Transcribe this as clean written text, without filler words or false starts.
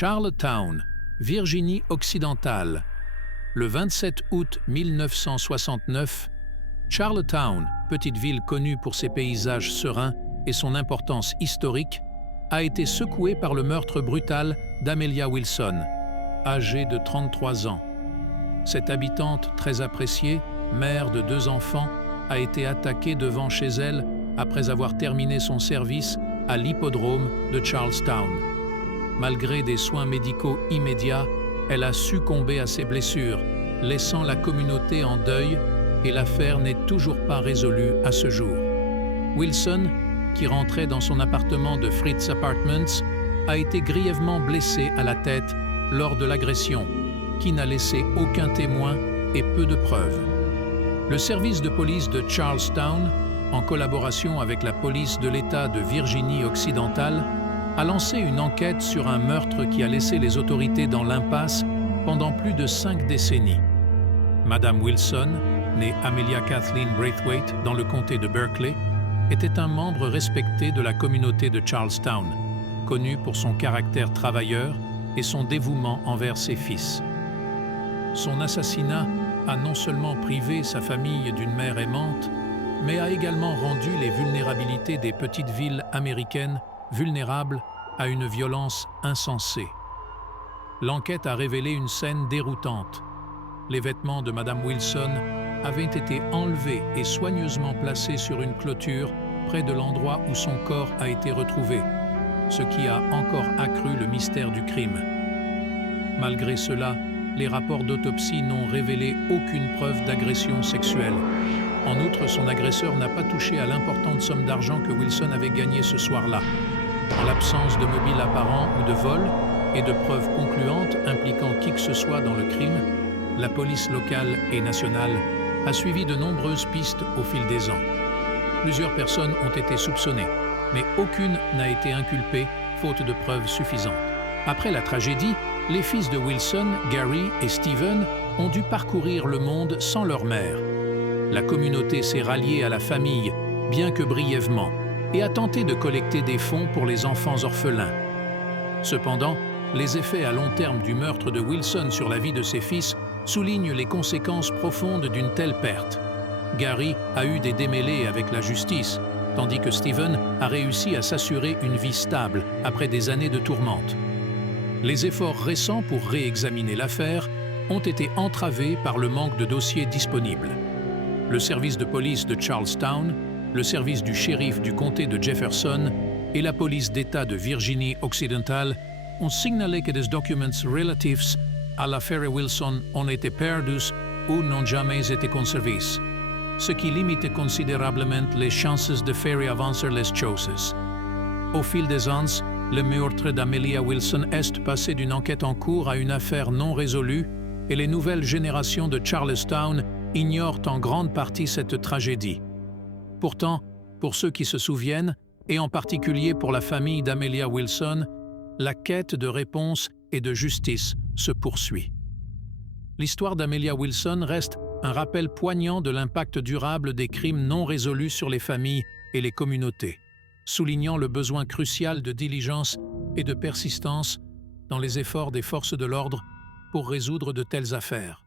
Charlottetown, Virginie-Occidentale. Le 27 août 1969, Charlottetown, petite ville connue pour ses paysages sereins et son importance historique, a été secouée par le meurtre brutal d'Amelia Wilson, âgée de 33 ans. Cette habitante très appréciée, mère de 2 enfants, a été attaquée devant chez elle après avoir terminé son service à l'hippodrome de Charlestown. Malgré des soins médicaux immédiats, elle a succombé à ses blessures, laissant la communauté en deuil, et l'affaire n'est toujours pas résolue à ce jour. Wilson, qui rentrait dans son appartement de Fritz Apartments, a été grièvement blessé à la tête lors de l'agression, qui n'a laissé aucun témoin et peu de preuves. Le service de police de Charlestown, en collaboration avec la police de l'État de Virginie-Occidentale, a lancé une enquête sur un meurtre qui a laissé les autorités dans l'impasse pendant plus de 5 décennies. Madame Wilson, née Amelia Kathleen Braithwaite dans le comté de Berkeley, était un membre respecté de la communauté de Charlestown, connu pour son caractère travailleur et son dévouement envers ses fils. Son assassinat a non seulement privé sa famille d'une mère aimante, mais a également rendu les vulnérabilités des petites villes américaines vulnérables à une violence insensée. L'enquête a révélé une scène déroutante. Les vêtements de Madame Wilson avaient été enlevés et soigneusement placés sur une clôture près de l'endroit où son corps a été retrouvé, ce qui a encore accru le mystère du crime. Malgré cela, les rapports d'autopsie n'ont révélé aucune preuve d'agression sexuelle. En outre, son agresseur n'a pas touché à l'importante somme d'argent que Wilson avait gagnée ce soir-là. En l'absence de mobile apparent ou de vol et de preuves concluantes impliquant qui que ce soit dans le crime, la police locale et nationale a suivi de nombreuses pistes au fil des ans. Plusieurs personnes ont été soupçonnées, mais aucune n'a été inculpée, faute de preuves suffisantes. Après la tragédie, les fils de Wilson, Gary et Stephen, ont dû parcourir le monde sans leur mère. La communauté s'est ralliée à la famille, bien que brièvement, et a tenté de collecter des fonds pour les enfants orphelins. Cependant, les effets à long terme du meurtre de Wilson sur la vie de ses fils soulignent les conséquences profondes d'une telle perte. Gary a eu des démêlés avec la justice, tandis que Stephen a réussi à s'assurer une vie stable après des années de tourmente. Les efforts récents pour réexaminer l'affaire ont été entravés par le manque de dossiers disponibles. Le service de police de Charlestown, le service du shérif du comté de Jefferson et la police d'État de Virginie-Occidentale ont signalé que des documents relatifs à l'affaire Wilson ont été perdus ou n'ont jamais été conservés, ce qui limite considérablement les chances de faire avancer les choses. Au fil des ans, le meurtre d'Amelia Wilson est passé d'une enquête en cours à une affaire non résolue et les nouvelles générations de Charlestown ignorent en grande partie cette tragédie. Pourtant, pour ceux qui se souviennent, et en particulier pour la famille d'Amelia Wilson, la quête de réponse et de justice se poursuit. L'histoire d'Amelia Wilson reste un rappel poignant de l'impact durable des crimes non résolus sur les familles et les communautés, soulignant le besoin crucial de diligence et de persistance dans les efforts des forces de l'ordre pour résoudre de telles affaires.